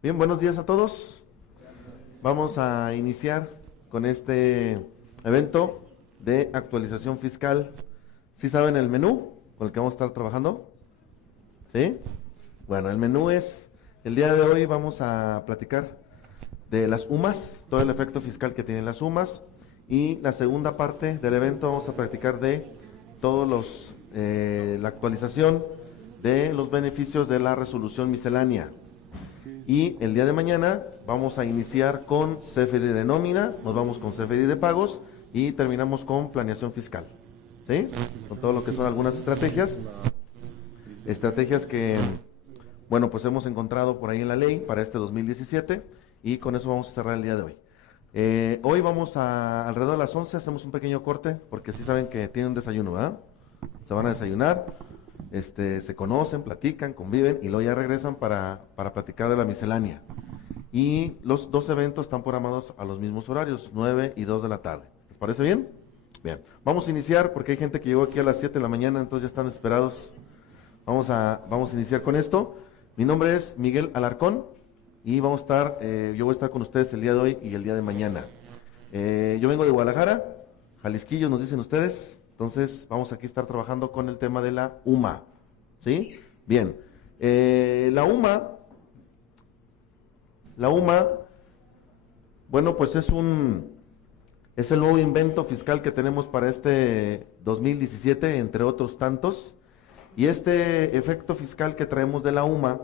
Bien, buenos días a todos. Vamos a iniciar con este evento de actualización fiscal. ¿Sí saben el menú con el que vamos a estar trabajando? ¿Sí? Bueno, el menú es, el día de hoy vamos a platicar de las UMAS, todo el efecto fiscal que tienen las UMAS, y la segunda parte del evento vamos a platicar de todos la actualización de los beneficios de la resolución miscelánea. Y el día de mañana vamos a iniciar con CFDI de nómina, nos vamos con CFDI de pagos y terminamos con planeación fiscal, ¿sí? Con todo lo que son algunas estrategias que, bueno, pues hemos encontrado por ahí en la ley para este 2017 y con eso vamos a cerrar el día de hoy. Hoy vamos alrededor de las 11, hacemos un pequeño corte porque sí saben que tienen un desayuno, ¿verdad? Se van a desayunar. Se conocen, platican, conviven y luego ya regresan para platicar de la miscelánea. Y los dos eventos están programados a los mismos horarios, 9 y 2 de la tarde. ¿Les parece bien? Bien. Vamos a iniciar porque hay gente que llegó aquí a las 7 de la mañana, entonces ya están desesperados. Vamos a iniciar con esto. Mi nombre es Miguel Alarcón y yo voy a estar con ustedes el día de hoy y el día de mañana. Yo vengo de Guadalajara, Jalisquillo nos dicen ustedes. Entonces, vamos aquí a estar trabajando con el tema de la UMA, ¿sí? Bien, la UMA, bueno, pues es el nuevo invento fiscal que tenemos para este 2017, entre otros tantos, y este efecto fiscal que traemos de la UMA,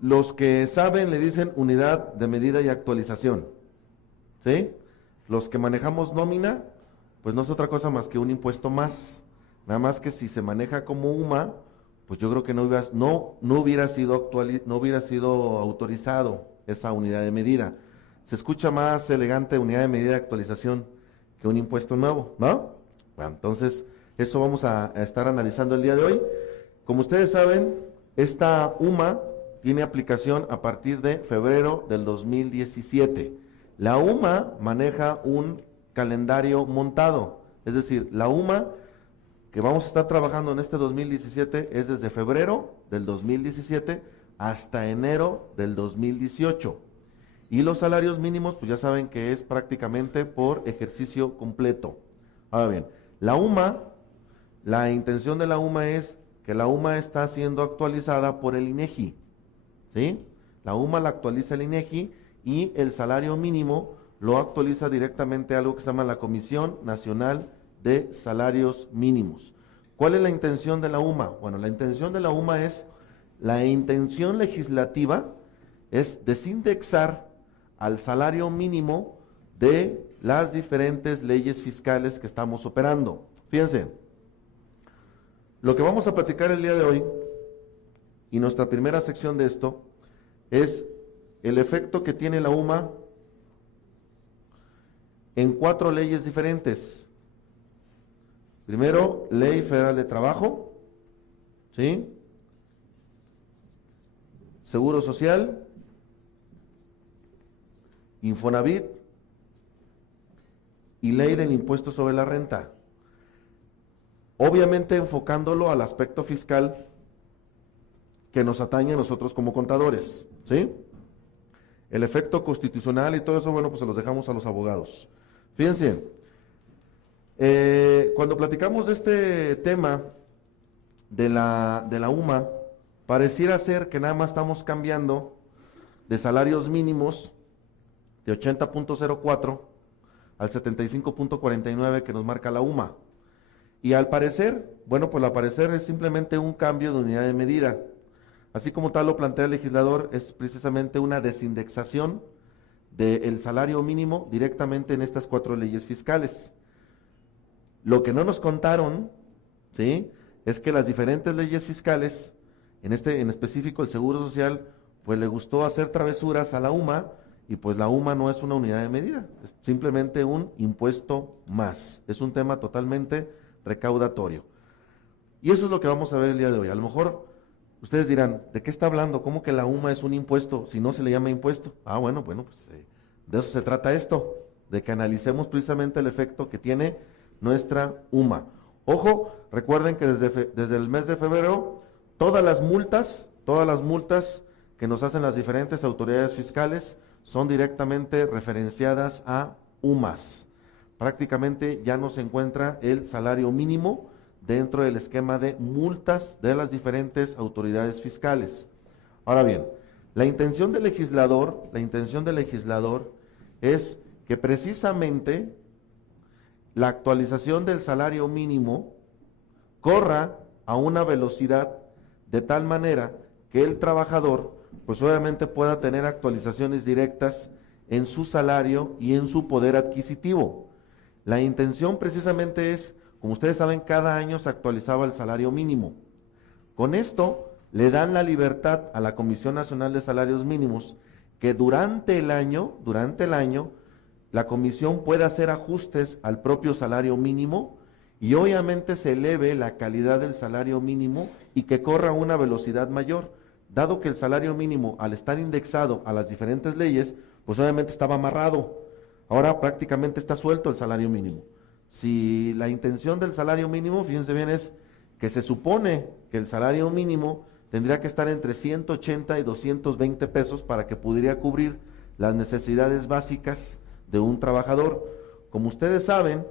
los que saben le dicen unidad de medida y actualización, ¿sí? Los que manejamos nómina, pues no es otra cosa más que un impuesto más. Nada más que si se maneja como UMA, pues yo creo que no hubiera sido autorizado esa unidad de medida. Se escucha más elegante unidad de medida de actualización que un impuesto nuevo, ¿no? Bueno, entonces, eso vamos a estar analizando el día de hoy. Como ustedes saben, esta UMA tiene aplicación a partir de febrero del 2017. La UMA maneja un calendario montado, es decir, la UMA que vamos a estar trabajando en este 2017 es desde febrero del 2017 hasta enero del 2018. Y los salarios mínimos, pues ya saben que es prácticamente por ejercicio completo. Ahora bien, la intención de la UMA es que la UMA está siendo actualizada por el INEGI, ¿sí? La UMA la actualiza el INEGI y el salario mínimo lo actualiza directamente a algo que se llama la Comisión Nacional de Salarios Mínimos. ¿Cuál es la intención de la UMA? Bueno, la intención legislativa es desindexar al salario mínimo de las diferentes leyes fiscales que estamos operando. Fíjense, lo que vamos a platicar el día de hoy y nuestra primera sección de esto es el efecto que tiene la UMA en 4 leyes diferentes. Primero, Ley Federal de Trabajo, ¿sí? Seguro Social, Infonavit y Ley del Impuesto sobre la Renta. Obviamente enfocándolo al aspecto fiscal que nos atañe a nosotros como contadores, ¿sí? El efecto constitucional y todo eso, bueno, pues se los dejamos a los abogados. Fíjense, cuando platicamos de este tema de la UMA, pareciera ser que nada más estamos cambiando de salarios mínimos de 80.04 al 75.49 que nos marca la UMA. Y al parecer, bueno, pues al parecer es simplemente un cambio de unidad de medida. Así como tal lo plantea el legislador, es precisamente una desindexación del salario mínimo directamente en estas 4 leyes fiscales. Lo que no nos contaron, ¿sí?, es que las diferentes leyes fiscales, en específico el Seguro Social, pues le gustó hacer travesuras a la UMA, y pues la UMA no es una unidad de medida, es simplemente un impuesto más, es un tema totalmente recaudatorio. Y eso es lo que vamos a ver el día de hoy. A lo mejor ustedes dirán, ¿de qué está hablando? ¿Cómo que la UMA es un impuesto si no se le llama impuesto? Bueno, pues de eso se trata esto, de que analicemos precisamente el efecto que tiene nuestra UMA. Ojo, recuerden que desde el mes de febrero, todas las multas que nos hacen las diferentes autoridades fiscales son directamente referenciadas a UMAS. Prácticamente ya no se encuentra el salario mínimo dentro del esquema de multas de las diferentes autoridades fiscales. Ahora bien, la intención del legislador es que precisamente la actualización del salario mínimo corra a una velocidad de tal manera que el trabajador pues obviamente pueda tener actualizaciones directas en su salario y en su poder adquisitivo. La intención precisamente es, como ustedes saben, cada año se actualizaba el salario mínimo. Con esto le dan la libertad a la Comisión Nacional de Salarios Mínimos que durante el año, la comisión pueda hacer ajustes al propio salario mínimo y obviamente se eleve la calidad del salario mínimo y que corra a una velocidad mayor, dado que el salario mínimo, al estar indexado a las diferentes leyes, pues obviamente estaba amarrado. Ahora prácticamente está suelto el salario mínimo. Si la intención del salario mínimo, fíjense bien, es que se supone que el salario mínimo tendría que estar entre 180 y 220 pesos para que pudiera cubrir las necesidades básicas de un trabajador. Como ustedes saben,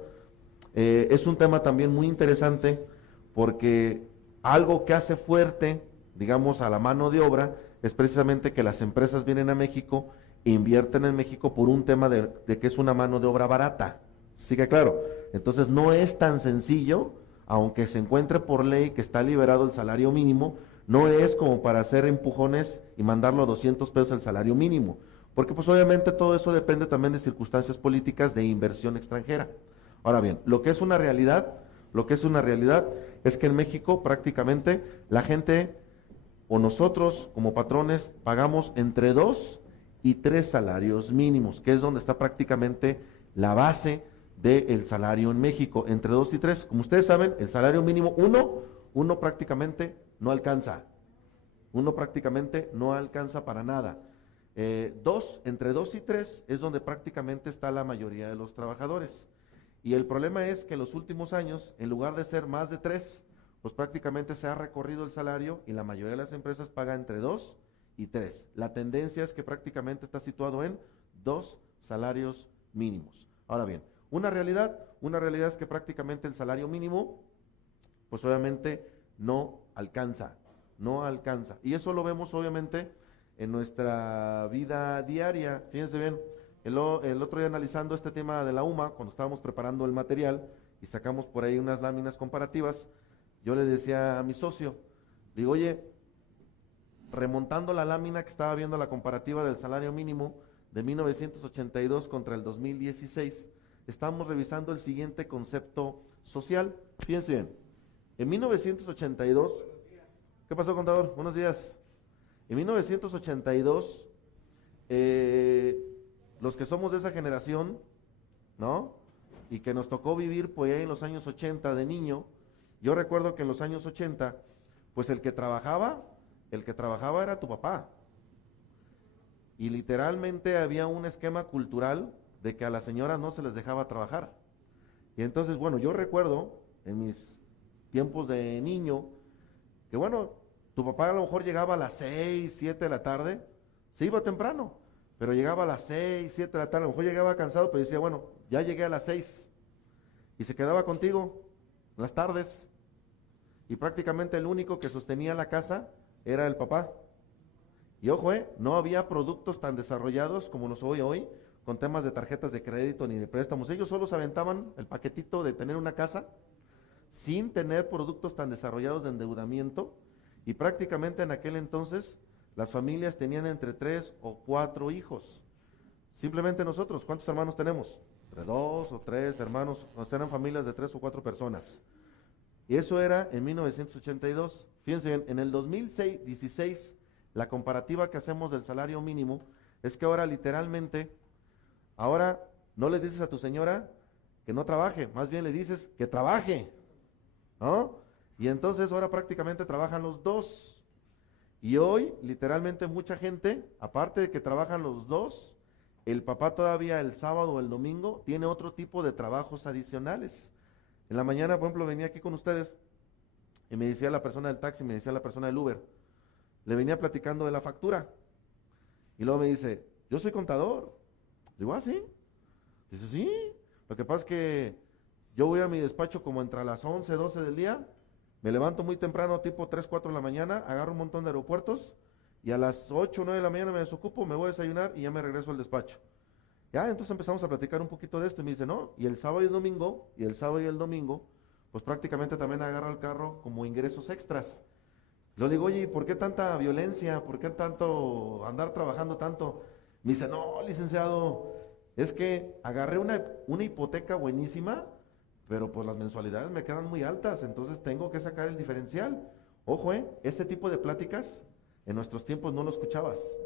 es un tema también muy interesante porque algo que hace fuerte, digamos, a la mano de obra es precisamente que las empresas vienen a México e invierten en México por un tema de que es una mano de obra barata. ¿Sí que claro? Entonces no es tan sencillo, aunque se encuentre por ley que está liberado el salario mínimo, no es como para hacer empujones y mandarlo a 200 pesos el salario mínimo, porque pues obviamente todo eso depende también de circunstancias políticas de inversión extranjera. Ahora bien, lo que es una realidad es que en México prácticamente la gente o nosotros como patrones pagamos entre 2 y 3 salarios mínimos, que es donde está prácticamente la base del salario en México, entre 2 y 3. Como ustedes saben, el salario mínimo, uno prácticamente no alcanza, para nada. Entre 2 y 3 es donde prácticamente está la mayoría de los trabajadores. Y el problema es que en los últimos años, en lugar de ser más de 3, pues prácticamente se ha recorrido el salario y la mayoría de las empresas paga entre 2 y 3. La tendencia es que prácticamente está situado en 2 salarios mínimos. Ahora bien, una realidad es que prácticamente el salario mínimo, pues obviamente no alcanza. Y eso lo vemos obviamente en nuestra vida diaria. Fíjense bien, el otro día analizando este tema de la UMA, cuando estábamos preparando el material y sacamos por ahí unas láminas comparativas, yo le decía a mi socio, digo, oye, remontando la lámina que estaba viendo la comparativa del salario mínimo de 1982 contra el 2016, estamos revisando el siguiente concepto social. Fíjense bien, en 1982, ¿qué pasó, contador? Buenos días. En 1982, los que somos de esa generación, ¿no? Y que nos tocó vivir pues en los años 80 de niño, yo recuerdo que en los años 80, pues el que trabajaba era tu papá. Y literalmente había un esquema cultural de que a las señoras no se les dejaba trabajar. Y entonces, bueno, yo recuerdo en mis tiempos de niño, que bueno, tu papá a lo mejor llegaba a las 6, 7 de la tarde, se iba temprano, pero llegaba a las 6, 7 de la tarde, a lo mejor llegaba cansado, pero decía, bueno, ya llegué a las 6, y se quedaba contigo las tardes, y prácticamente el único que sostenía la casa era el papá. Y ojo, no había productos tan desarrollados como los hoy, con temas de tarjetas de crédito ni de préstamos. Ellos solo se aventaban el paquetito de tener una casa sin tener productos tan desarrollados de endeudamiento. Y prácticamente en aquel entonces las familias tenían entre 3 o 4 hijos. Simplemente nosotros, ¿cuántos hermanos tenemos? Entre 2 o 3 hermanos, o sea, eran familias de 3 o 4 personas. Y eso era en 1982. Fíjense bien, en el 2016, la comparativa que hacemos del salario mínimo es que ahora literalmente, ahora no le dices a tu señora que no trabaje, más bien le dices que trabaje, ¿no? Y entonces ahora prácticamente trabajan los dos. Y hoy, literalmente, mucha gente, aparte de que trabajan los dos, el papá todavía el sábado o el domingo tiene otro tipo de trabajos adicionales. En la mañana, por ejemplo, venía aquí con ustedes y me decía la persona del taxi, me decía la persona del Uber, le venía platicando de la factura. Y luego me dice, yo soy contador. Digo, ¿ah, sí? Dice, sí. Lo que pasa es que yo voy a mi despacho como entre las 11, 12 del día, me levanto muy temprano, tipo 3, 4 de la mañana, agarro un montón de aeropuertos y a las 8, 9 de la mañana me desocupo, me voy a desayunar y ya me regreso al despacho. Ya, entonces empezamos a platicar un poquito de esto y me dice, no, y el sábado y el domingo, pues prácticamente también agarra el carro como ingresos extras. Lo digo, oye, ¿y por qué tanta violencia? ¿Por qué tanto andar trabajando tanto? Me dice, no, licenciado, es que agarré una hipoteca buenísima, pero pues las mensualidades me quedan muy altas, entonces tengo que sacar el diferencial. Ojo, este tipo de pláticas en nuestros tiempos no lo escuchabas.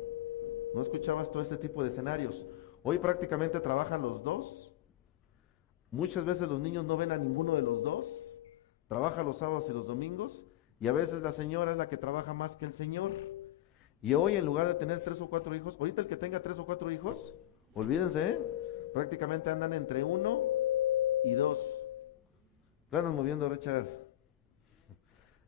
No escuchabas todo este tipo de escenarios. Hoy prácticamente trabajan los dos. Muchas veces los niños no ven a ninguno de los dos. Trabaja los sábados y los domingos. Y a veces la señora es la que trabaja más que el señor. Y hoy en lugar de tener 3 o 4 hijos, ahorita el que tenga 3 o 4 hijos, olvídense, prácticamente andan entre 1 y 2. ¿Qué andan moviendo, Richard?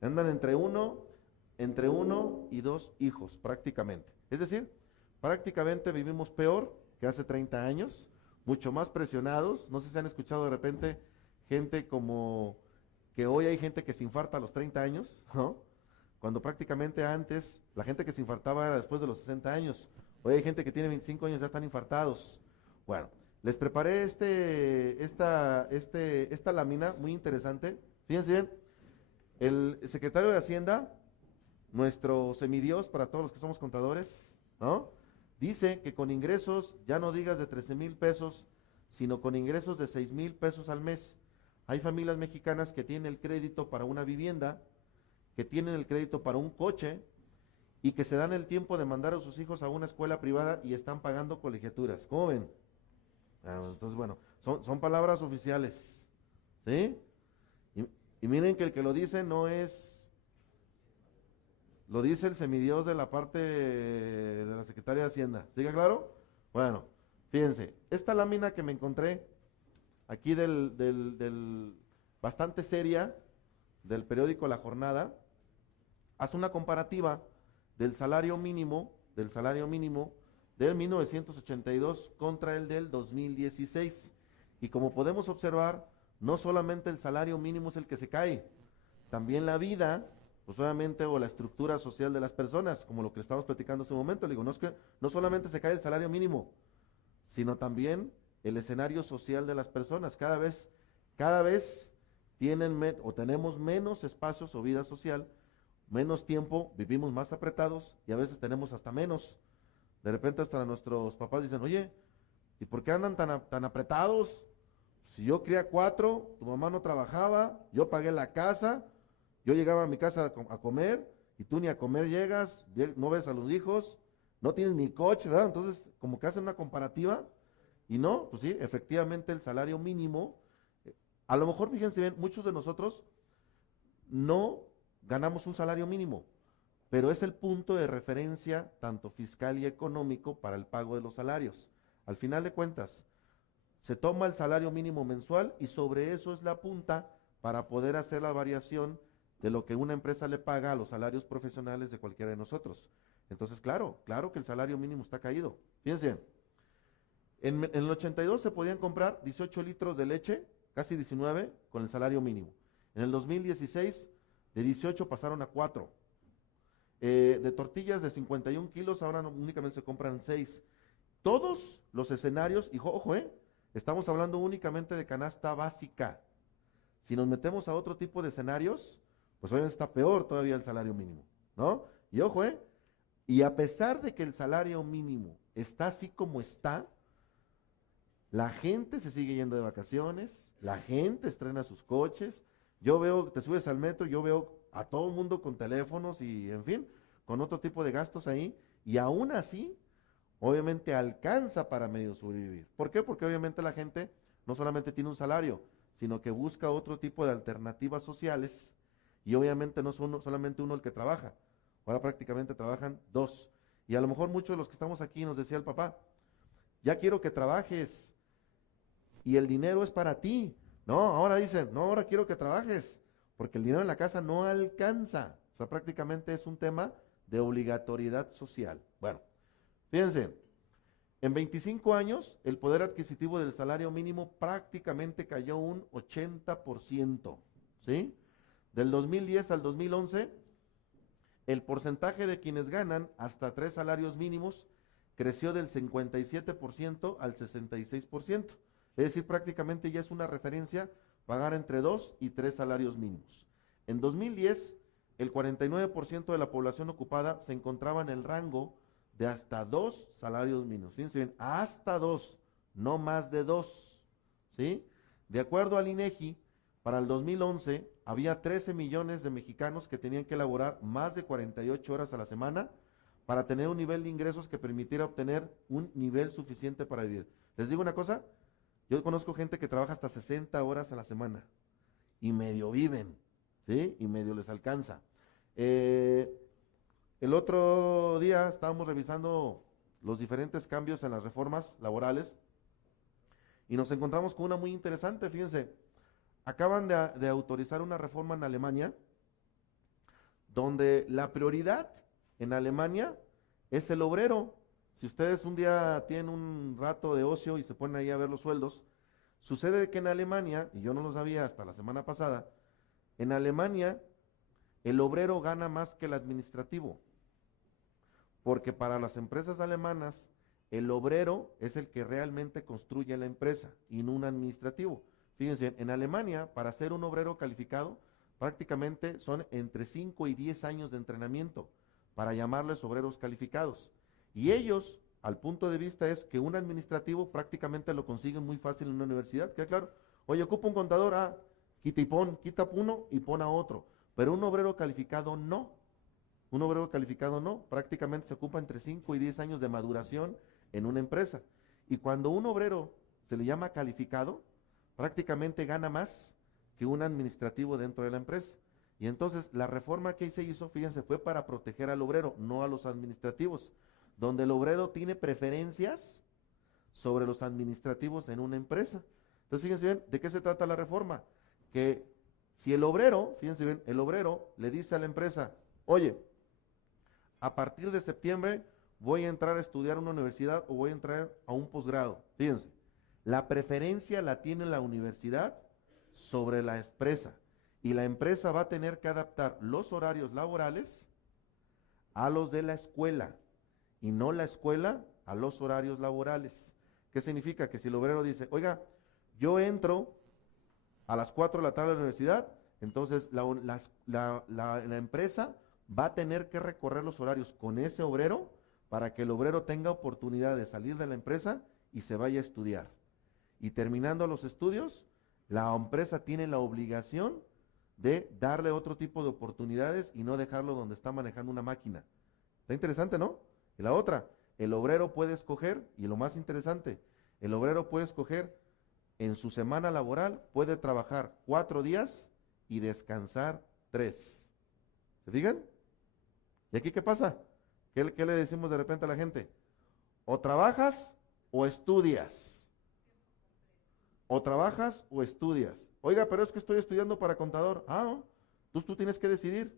Andan entre uno y 2 hijos, prácticamente. Es decir, prácticamente vivimos peor que hace 30 años, mucho más presionados. No sé si han escuchado de repente gente como que hoy hay gente que se infarta a los 30 años, ¿no? Cuando prácticamente antes la gente que se infartaba era después de los 60 años. Hoy hay gente que tiene 25 años y ya están infartados. Bueno, les preparé esta lámina muy interesante. Fíjense bien, el secretario de Hacienda, nuestro semidios para todos los que somos contadores, ¿no? Dice que con ingresos, ya no digas de 13,000 pesos, sino con ingresos de 6,000 pesos al mes. Hay familias mexicanas que tienen el crédito para una vivienda, que tienen el crédito para un coche y que se dan el tiempo de mandar a sus hijos a una escuela privada y están pagando colegiaturas. ¿Cómo ven? Entonces, bueno, son palabras oficiales, ¿sí? Y miren que el que lo dice no es, lo dice el semidios de la parte de la Secretaría de Hacienda. ¿Sigue claro? Bueno, fíjense, esta lámina que me encontré aquí bastante seria, del periódico La Jornada, hace una comparativa del salario mínimo del 1982 contra el del 2016. Y como podemos observar, no solamente el salario mínimo es el que se cae, también la vida, pues obviamente, o la estructura social de las personas, como lo que estamos platicando hace un momento. Le digo, no es que no solamente se cae el salario mínimo, sino también el escenario social de las personas. Cada vez tenemos menos espacios o vida social, menos tiempo, vivimos más apretados y a veces tenemos hasta menos. De repente hasta nuestros papás dicen, oye, ¿y por qué andan tan apretados? Si yo crié 4, tu mamá no trabajaba, yo pagué la casa, yo llegaba a mi casa a comer y tú ni a comer llegas, no ves a los hijos, no tienes ni coche, ¿verdad? Entonces, como que hacen una comparativa y no, pues sí, efectivamente el salario mínimo, a lo mejor fíjense bien, muchos de nosotros no ganamos un salario mínimo, pero es el punto de referencia tanto fiscal y económico para el pago de los salarios. Al final de cuentas, se toma el salario mínimo mensual y sobre eso es la punta para poder hacer la variación de lo que una empresa le paga a los salarios profesionales de cualquiera de nosotros. Entonces, claro que el salario mínimo está caído. Fíjense, en el 82 se podían comprar 18 litros de leche, casi 19, con el salario mínimo. En el 2016, de 18 pasaron a 4. De tortillas de 51 kilos, ahora únicamente se compran 6. Todos los escenarios, y ojo, estamos hablando únicamente de canasta básica. Si nos metemos a otro tipo de escenarios, pues obviamente está peor todavía el salario mínimo. ¿no? Y ojo, y a pesar de que el salario mínimo está así como está, la gente se sigue yendo de vacaciones, la gente estrena sus coches, yo veo, te subes al metro, yo veo a todo el mundo con teléfonos y, en fin, con otro tipo de gastos ahí, y aún así, obviamente alcanza para medio sobrevivir. ¿Por qué? Porque obviamente la gente no solamente tiene un salario, sino que busca otro tipo de alternativas sociales, y obviamente no son solamente uno el que trabaja, ahora prácticamente trabajan dos. Y a lo mejor muchos de los que estamos aquí nos decía el papá, ya quiero que trabajes, y el dinero es para ti. No, ahora dicen, no, ahora quiero que trabajes, porque el dinero en la casa no alcanza. O sea, prácticamente es un tema de obligatoriedad social. Bueno, fíjense, en 25 años el poder adquisitivo del salario mínimo prácticamente cayó un 80%, ¿sí? Del 2010 al 2011, el porcentaje de quienes ganan hasta 3 salarios mínimos creció del 57% al 66%. Es decir, prácticamente ya es una referencia pagar entre 2 y 3 salarios mínimos. En 2010, el 49% de la población ocupada se encontraba en el rango de hasta 2 salarios mínimos. Fíjense bien, hasta 2, no más de 2. ¿Sí? De acuerdo al INEGI, para el 2011 había 13 millones de mexicanos que tenían que elaborar más de 48 horas a la semana para tener un nivel de ingresos que permitiera obtener un nivel suficiente para vivir. Les digo una cosa, yo conozco gente que trabaja hasta 60 horas a la semana y medio viven, ¿sí? Y medio les alcanza. Eh, el otro día estábamos revisando los diferentes cambios en las reformas laborales y nos encontramos con una muy interesante, fíjense, acaban de autorizar una reforma en Alemania donde la prioridad en Alemania es el obrero. Si ustedes un día tienen un rato de ocio y se ponen ahí a ver los sueldos, sucede que en Alemania, y yo no lo sabía hasta la semana pasada, en Alemania el obrero gana más que el administrativo, porque para las empresas alemanas el obrero es el que realmente construye la empresa y no un administrativo. Fíjense, en Alemania, para ser un obrero calificado, prácticamente son entre 5 y 10 años de entrenamiento para llamarles obreros calificados. Y ellos, al punto de vista es que un administrativo prácticamente lo consiguen muy fácil en una universidad, ¿queda claro? Oye, ocupa un contador, quita y pon, quita uno y pon a otro. Pero un obrero calificado no. Un obrero calificado no, prácticamente se ocupa entre 5 y 10 años de maduración en una empresa. Y cuando un obrero se le llama calificado, prácticamente gana más que un administrativo dentro de la empresa. Y entonces la reforma que se hizo, fíjense, fue para proteger al obrero, no a los administrativos, donde el obrero tiene preferencias sobre los administrativos en una empresa. Entonces, fíjense bien, ¿de qué se trata la reforma? Que si el obrero, fíjense bien, el obrero le dice a la empresa, oye, a partir de septiembre voy a entrar a estudiar a una universidad o voy a entrar a un posgrado. Fíjense, la preferencia la tiene la universidad sobre la empresa y la empresa va a tener que adaptar los horarios laborales a los de la escuela y no la escuela a los horarios laborales. ¿Qué significa? Que si el obrero dice, oiga, yo entro a las 4 de la tarde a la universidad, entonces la empresa va a tener que recorrer los horarios con ese obrero para que el obrero tenga oportunidad de salir de la empresa y se vaya a estudiar. Y terminando los estudios, la empresa tiene la obligación de darle otro tipo de oportunidades y no dejarlo donde está manejando una máquina. Está interesante, ¿no? Y la otra, el obrero puede escoger, y lo más interesante, el obrero puede escoger en su semana laboral, puede trabajar 4 días y descansar 3. ¿Se fijan? ¿Y aquí qué pasa? ¿Qué le decimos de repente a la gente? O trabajas o estudias. O trabajas o estudias. Oiga, pero es que estoy estudiando para contador. Tú tienes que decidir.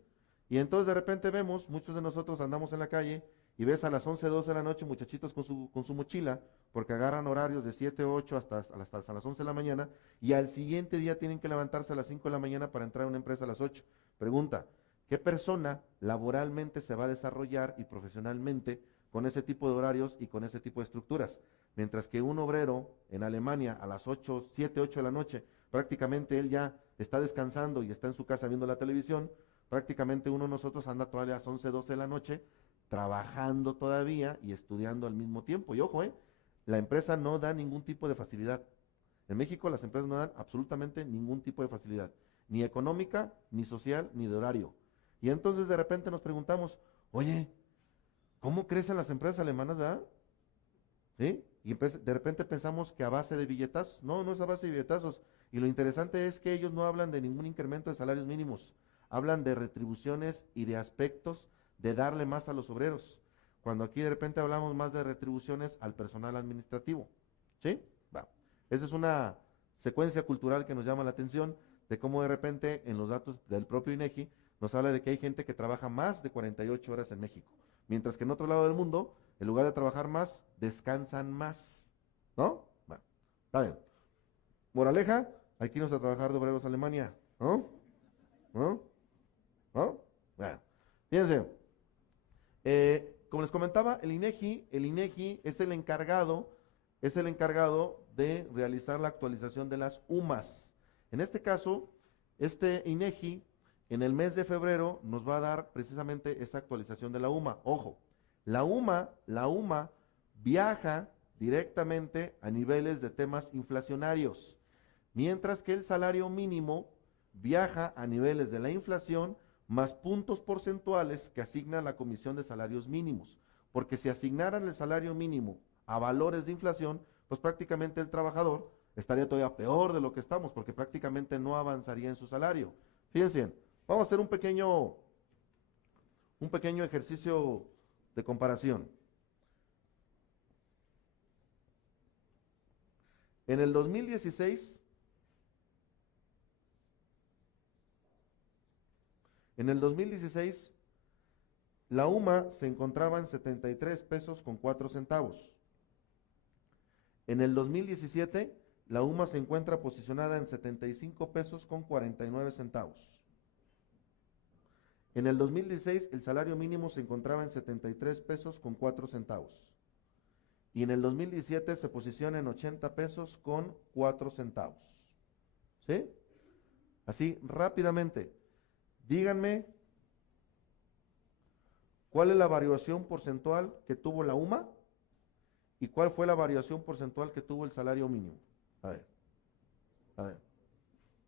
Y entonces de repente vemos, muchos de nosotros andamos en la calle y ves a las 11, 12 de la noche muchachitos con su mochila, porque agarran horarios de 7, 8 hasta las 11 de la mañana, y al siguiente día tienen que levantarse a las 5 de la mañana para entrar a una empresa a las 8. Pregunta, ¿qué persona laboralmente se va a desarrollar y profesionalmente con ese tipo de horarios y con ese tipo de estructuras? Mientras que un obrero en Alemania a las 8, 7, 8 de la noche, prácticamente él ya está descansando y está en su casa viendo la televisión, prácticamente uno de nosotros anda todavía a las 11, 12 de la noche, trabajando todavía y estudiando al mismo tiempo. Y ojo, la empresa no da ningún tipo de facilidad. En México las empresas no dan absolutamente ningún tipo de facilidad, ni económica, ni social, ni de horario. Y entonces de repente nos preguntamos, oye, ¿cómo crecen las empresas alemanas, verdad? ¿Sí? Y de repente pensamos que a base de billetazos. No, no es a base de billetazos. Y lo interesante es que ellos no hablan de ningún incremento de salarios mínimos. Hablan de retribuciones y de aspectos de darle más a los obreros. Cuando aquí de repente hablamos más de retribuciones al personal administrativo. ¿Sí? Va. Esa es una secuencia cultural que nos llama la atención de cómo de repente en los datos del propio INEGI nos habla de que hay gente que trabaja más de 48 horas en México. Mientras que en otro lado del mundo, en lugar de trabajar más, descansan más. ¿No? Bueno, está bien. Moraleja, hay que irnos a trabajar de obreros a Alemania. ¿No? ¿No? ¿No? Bueno, fíjense. Como les comentaba, el INEGI es el encargado de realizar la actualización de las UMAS. En este caso, este INEGI en el mes de febrero nos va a dar precisamente esa actualización de la UMA. Ojo, la UMA viaja directamente a niveles de temas inflacionarios, mientras que el salario mínimo viaja a niveles de la inflación más puntos porcentuales que asigna la Comisión de Salarios Mínimos, porque si asignaran el salario mínimo a valores de inflación, pues prácticamente el trabajador estaría todavía peor de lo que estamos, porque prácticamente no avanzaría en su salario. Fíjense, vamos a hacer un pequeño ejercicio de comparación. En el 2016, la UMA se encontraba en 73 pesos con 4 centavos. En el 2017, la UMA se encuentra posicionada en 75 pesos con 49 centavos. En el 2016, el salario mínimo se encontraba en 73 pesos con 4 centavos. Y en el 2017 se posiciona en 80 pesos con 4 centavos. ¿Sí? Así, rápidamente, díganme cuál es la variación porcentual que tuvo la UMA y cuál fue la variación porcentual que tuvo el salario mínimo. A ver.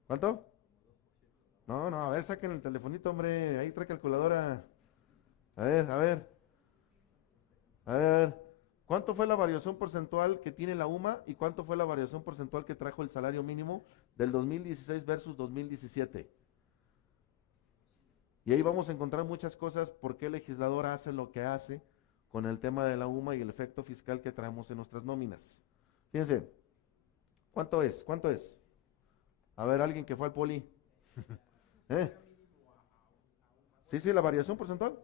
¿Cuánto? No, no, a ver, saquen el telefonito, hombre, ahí trae calculadora. A ver, a ver, a ver. ¿Cuánto fue la variación porcentual que tiene la UMA y cuánto fue la variación porcentual que trajo el salario mínimo del 2016 versus 2017? Y ahí vamos a encontrar muchas cosas por qué el legislador hace lo que hace con el tema de la UMA y el efecto fiscal que traemos en nuestras nóminas. Fíjense, ¿cuánto es? ¿Cuánto es? A ver, alguien que fue al poli. ¿Eh? Sí, sí, la variación porcentual.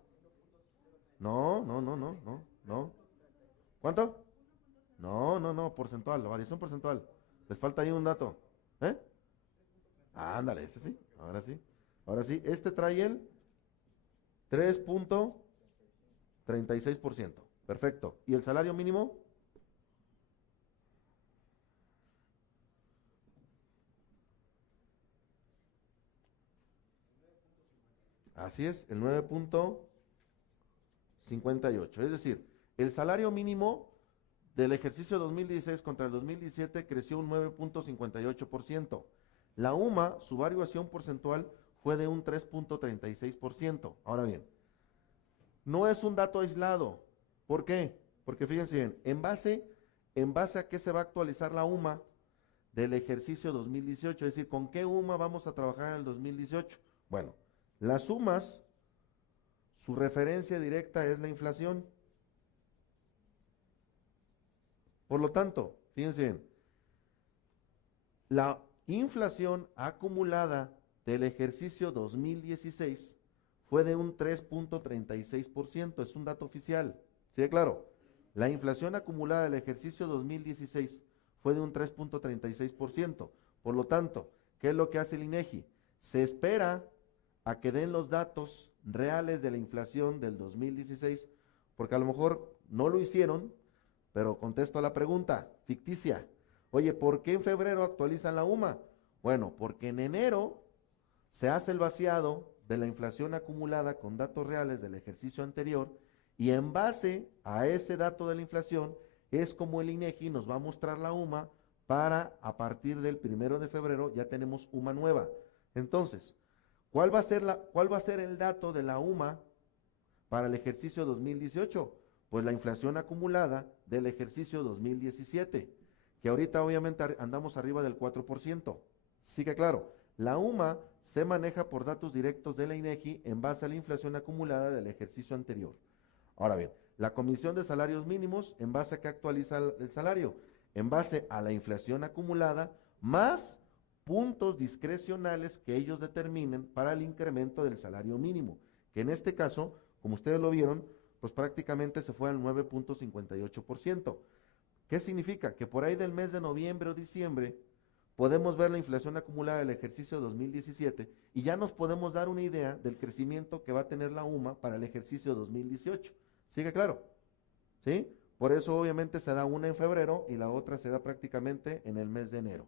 No, no, no, no, no, no. ¿Cuánto? No, no, no, porcentual, la variación porcentual. Les falta ahí un dato. ¿Eh? Ándale, ese sí, ahora sí. Ahora sí, este trae el 3.36%. Perfecto. ¿Y el salario mínimo? Así es, el 9.58. Es decir, el salario mínimo del ejercicio 2016 contra el 2017 creció un 9.58%. La UMA, su variación porcentual fue de un 3.36%. Ahora bien, no es un dato aislado. ¿Por qué? Porque fíjense bien, en base a qué se va a actualizar la UMA del ejercicio 2018, es decir, ¿con qué UMA vamos a trabajar en el 2018? Bueno, las UMAs, su referencia directa es la inflación. Por lo tanto, fíjense bien, la inflación acumulada del ejercicio 2016 fue de un 3.36%, es un dato oficial. ¿Sí? Claro, la inflación acumulada del ejercicio 2016 fue de un 3.36%. Por lo tanto, ¿qué es lo que hace el INEGI? Se espera a que den los datos reales de la inflación del 2016, porque a lo mejor no lo hicieron, pero contesto a la pregunta ficticia. Oye, ¿por qué en febrero actualizan la UMA? Bueno, porque en enero se hace el vaciado de la inflación acumulada con datos reales del ejercicio anterior, y en base a ese dato de la inflación es como el INEGI nos va a mostrar la UMA para a partir del 1 de febrero ya tenemos UMA nueva. Entonces, cuál va a ser el dato de la UMA para el ejercicio 2018? Pues la inflación acumulada del ejercicio 2017, que ahorita obviamente andamos arriba del 4%. Sí que claro, la UMA se maneja por datos directos de la INEGI en base a la inflación acumulada del ejercicio anterior. Ahora bien, la Comisión de Salarios Mínimos, ¿en base a qué actualiza el salario? En base a la inflación acumulada más puntos discrecionales que ellos determinen para el incremento del salario mínimo, que en este caso, como ustedes lo vieron, pues prácticamente se fue al 9.58%. ¿Qué significa? Que por ahí del mes de noviembre o diciembre podemos ver la inflación acumulada del ejercicio 2017 y ya nos podemos dar una idea del crecimiento que va a tener la UMA para el ejercicio 2018. ¿Sigue claro? ¿Sí? Por eso obviamente se da una en febrero y la otra se da prácticamente en el mes de enero.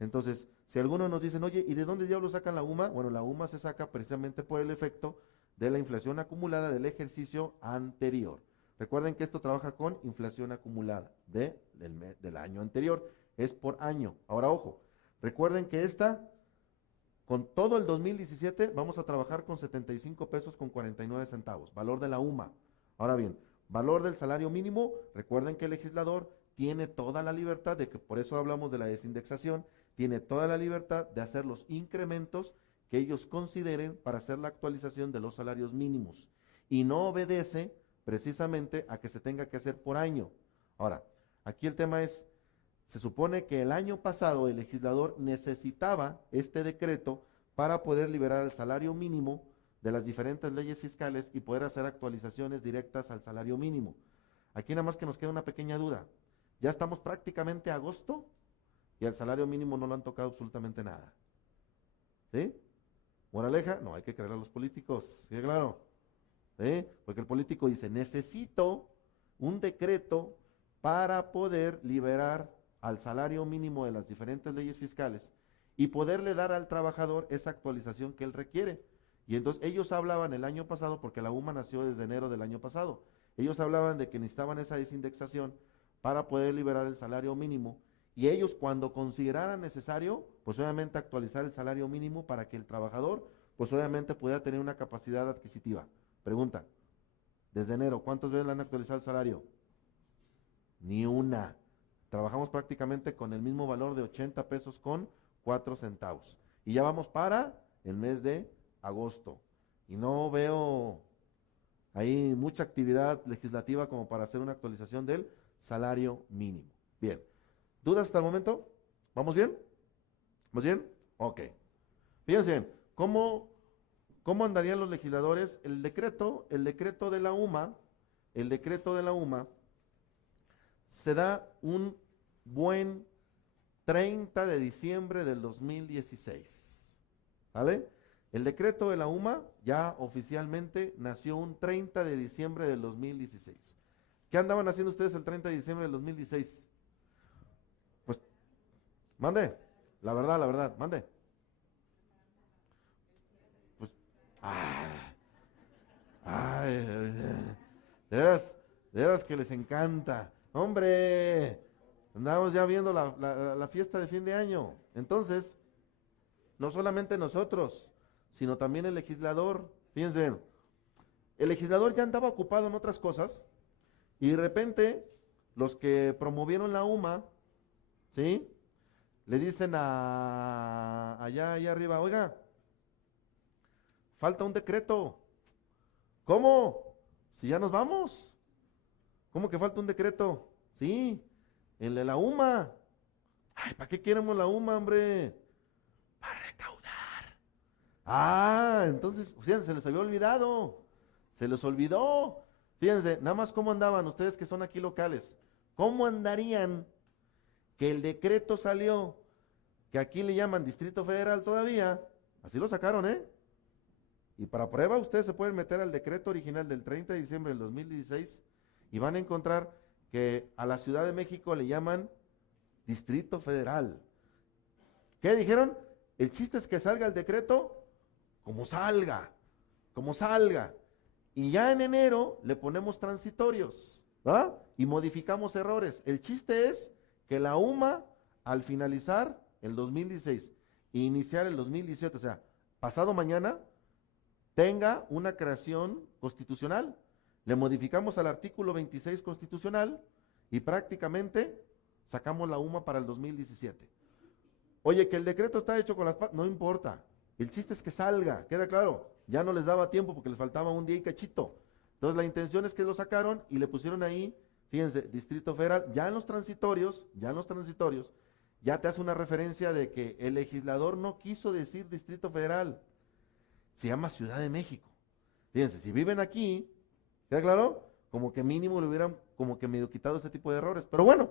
Entonces, si algunos nos dicen, oye, ¿y de dónde diablos sacan la UMA? Bueno, la UMA se saca precisamente por el efecto de la inflación acumulada del ejercicio anterior. Recuerden que esto trabaja con inflación acumulada del año anterior, es por año. Ahora, ojo, recuerden que con todo el 2017, vamos a trabajar con 75 pesos con 49 centavos, valor de la UMA. Ahora bien, valor del salario mínimo, recuerden que el legislador tiene toda la libertad de que, por eso hablamos de la desindexación, tiene toda la libertad de hacer los incrementos que ellos consideren para hacer la actualización de los salarios mínimos. Y no obedece precisamente a que se tenga que hacer por año. Ahora, aquí el tema es, se supone que el año pasado el legislador necesitaba este decreto para poder liberar el salario mínimo de las diferentes leyes fiscales y poder hacer actualizaciones directas al salario mínimo. Aquí nada más que nos queda una pequeña duda. Ya estamos prácticamente a agosto y al salario mínimo no lo han tocado absolutamente nada. ¿Sí? Moraleja, no hay que creer a los políticos, ¿sí? Claro. ¿Sí? Porque el político dice, necesito un decreto para poder liberar al salario mínimo de las diferentes leyes fiscales y poderle dar al trabajador esa actualización que él requiere. Y entonces ellos hablaban el año pasado, porque la UMA nació desde enero del año pasado, ellos hablaban de que necesitaban esa desindexación para poder liberar el salario mínimo, y ellos cuando consideraran necesario, pues obviamente actualizar el salario mínimo para que el trabajador, pues obviamente pudiera tener una capacidad adquisitiva. Pregunta, desde enero, ¿cuántas veces le han actualizado el salario? Ni una. Trabajamos prácticamente con el mismo valor de 80 pesos con 4 centavos. Y ya vamos para el mes de agosto. Y no veo ahí mucha actividad legislativa como para hacer una actualización del salario mínimo. Bien. ¿Dudas hasta el momento? ¿Vamos bien? ¿Vamos bien? Ok. Fíjense bien, ¿cómo andarían los legisladores? El decreto de la UMA, se da un buen 30 de diciembre del 2016. ¿Sale? El decreto de la UMA ya oficialmente nació un 30 de diciembre del 2016. ¿Qué andaban haciendo ustedes el 30 de diciembre del 2016? Pues, mande, la verdad, mande. Pues, de veras que les encanta. Hombre, andamos ya viendo la fiesta de fin de año. Entonces, no solamente nosotros, sino también el legislador. Fíjense, el legislador ya andaba ocupado en otras cosas y de repente los que promovieron la UMA, ¿sí? Le dicen allá arriba, oiga, falta un decreto. ¿Cómo? Si ya nos vamos. ¿Cómo que falta un decreto? Sí, el de la UMA. Ay, ¿para qué queremos la UMA, hombre? Para recaudar. Entonces, fíjense, se les había olvidado. Se les olvidó. Fíjense, nada más cómo andaban ustedes que son aquí locales. ¿Cómo andarían que el decreto salió, que aquí le llaman Distrito Federal todavía? Así lo sacaron, ¿eh? Y para prueba, ustedes se pueden meter al decreto original del 30 de diciembre del 2016 y van a encontrar que a la Ciudad de México le llaman Distrito Federal. ¿Qué dijeron? El chiste es que salga el decreto como salga. como salga. Y ya en enero le ponemos transitorios, ¿va? Y modificamos errores. El chiste es que la UMA, al finalizar el 2016 e iniciar el 2017, o sea, pasado mañana, tenga una creación constitucional. Le modificamos al artículo 26 constitucional y prácticamente sacamos la UMA para el 2017. Oye, que el decreto está hecho con las no importa. El chiste es que salga, queda claro. Ya no les daba tiempo porque les faltaba un día y cachito. Entonces la intención es que lo sacaron y le pusieron ahí, fíjense, Distrito Federal, ya en los transitorios, ya te hace una referencia de que el legislador no quiso decir Distrito Federal, se llama Ciudad de México. Fíjense, si viven aquí, ¿queda claro? Como que mínimo le hubieran como que medio quitado ese tipo de errores. Pero bueno,